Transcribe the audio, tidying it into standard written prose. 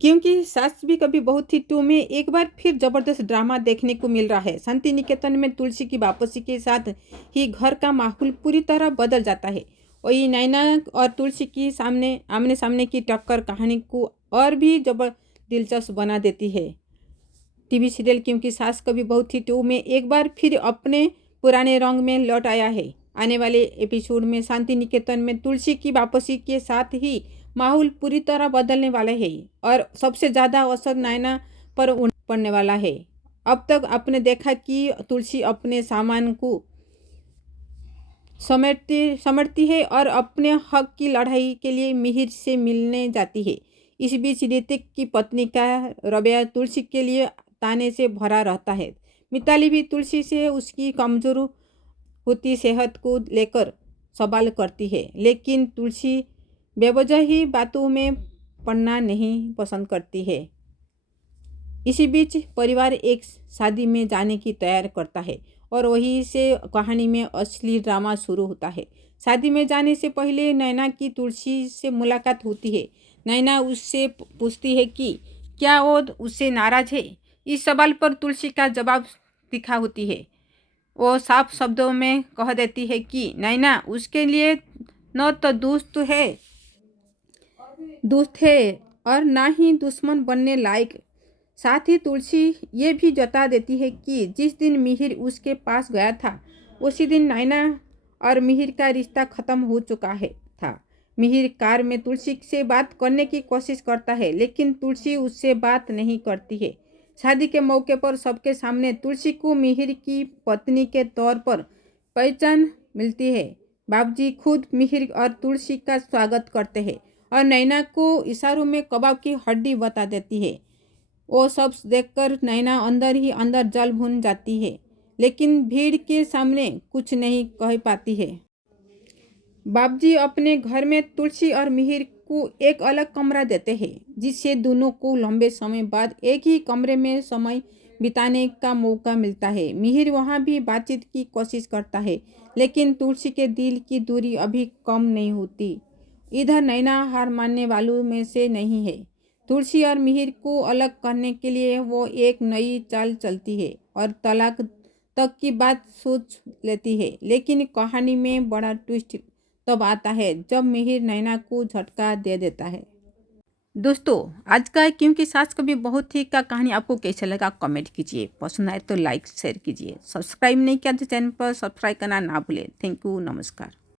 क्योंकि सास भी कभी बहू थी टू में एक बार फिर जबरदस्त ड्रामा देखने को मिल रहा है। शांति निकेतन में तुलसी की वापसी के साथ ही घर का माहौल पूरी तरह बदल जाता है। वही नैना और तुलसी की आमने सामने की टक्कर कहानी को और भी जबर दिलचस्प बना देती है। टीवी सीरियल क्योंकि सास कभी बहू थी टू में एक बार फिर अपने पुराने रंग में लौट आया है। आने वाले एपिसोड में शांति निकेतन में तुलसी की वापसी के साथ ही माहौल पूरी तरह बदलने वाला है और सबसे ज़्यादा असर नैना पर पड़ने वाला है। अब तक आपने देखा कि तुलसी अपने सामान को समझती है और अपने हक की लड़ाई के लिए मिहिर से मिलने जाती है। इस बीच ऋतिक की पत्नी का रवैया तुलसी के लिए ताने से भरा रहता है। मिताली भी तुलसी से उसकी कमजोर होती सेहत को लेकर सवाल करती है, लेकिन तुलसी बेवजह ही बातों में पड़ना नहीं पसंद करती है। इसी बीच परिवार एक शादी में जाने की तैयार करता है और वहीं से कहानी में असली ड्रामा शुरू होता है। शादी में जाने से पहले नैना की तुलसी से मुलाकात होती है। नैना उससे पूछती है कि क्या वो उससे नाराज है। इस सवाल पर तुलसी का जवाब तीखा होती है। वो साफ शब्दों में कह देती है कि नैना उसके लिए न तो दोस्त है और ना ही दुश्मन बनने लायक। साथ ही तुलसी ये भी जता देती है कि जिस दिन मिहिर उसके पास गया था उसी दिन नैना और मिहिर का रिश्ता खत्म हो चुका था। मिहिर कार में तुलसी से बात करने की कोशिश करता है, लेकिन तुलसी उससे बात नहीं करती है। शादी के मौके पर सबके सामने तुलसी को मिहिर की पत्नी के तौर पर पहचान मिलती है। बाबूजी खुद मिहिर और तुलसी का स्वागत करते हैं और नैना को इशारों में कबाब की हड्डी बता देती है। वो सब देखकर नैना अंदर ही अंदर जल भून जाती है, लेकिन भीड़ के सामने कुछ नहीं कह पाती है। बाबूजी अपने घर में तुलसी और मिहिर को एक अलग कमरा देते हैं, जिससे दोनों को लंबे समय बाद एक ही कमरे में समय बिताने का मौका मिलता है। मिहिर वहाँ भी बातचीत की कोशिश करता है, लेकिन तुलसी के दिल की दूरी अभी कम नहीं होती। इधर नैना हार मानने वालों में से नहीं है। तुलसी और मिहिर को अलग करने के लिए वो एक नई चाल चलती है और तलाक तक की बात सोच लेती है। लेकिन कहानी में बड़ा ट्विस्ट तब आता है जब मिहिर नैना को झटका दे देता है। दोस्तों, आज का क्योंकि सास कभी बहू थी का कहानी आपको कैसा लगा कमेंट कीजिए। पसंद आए तो लाइक शेयर कीजिए। सब्सक्राइब नहीं किया तो चैनल पर सब्सक्राइब करना ना भूलें। थैंक यू, नमस्कार।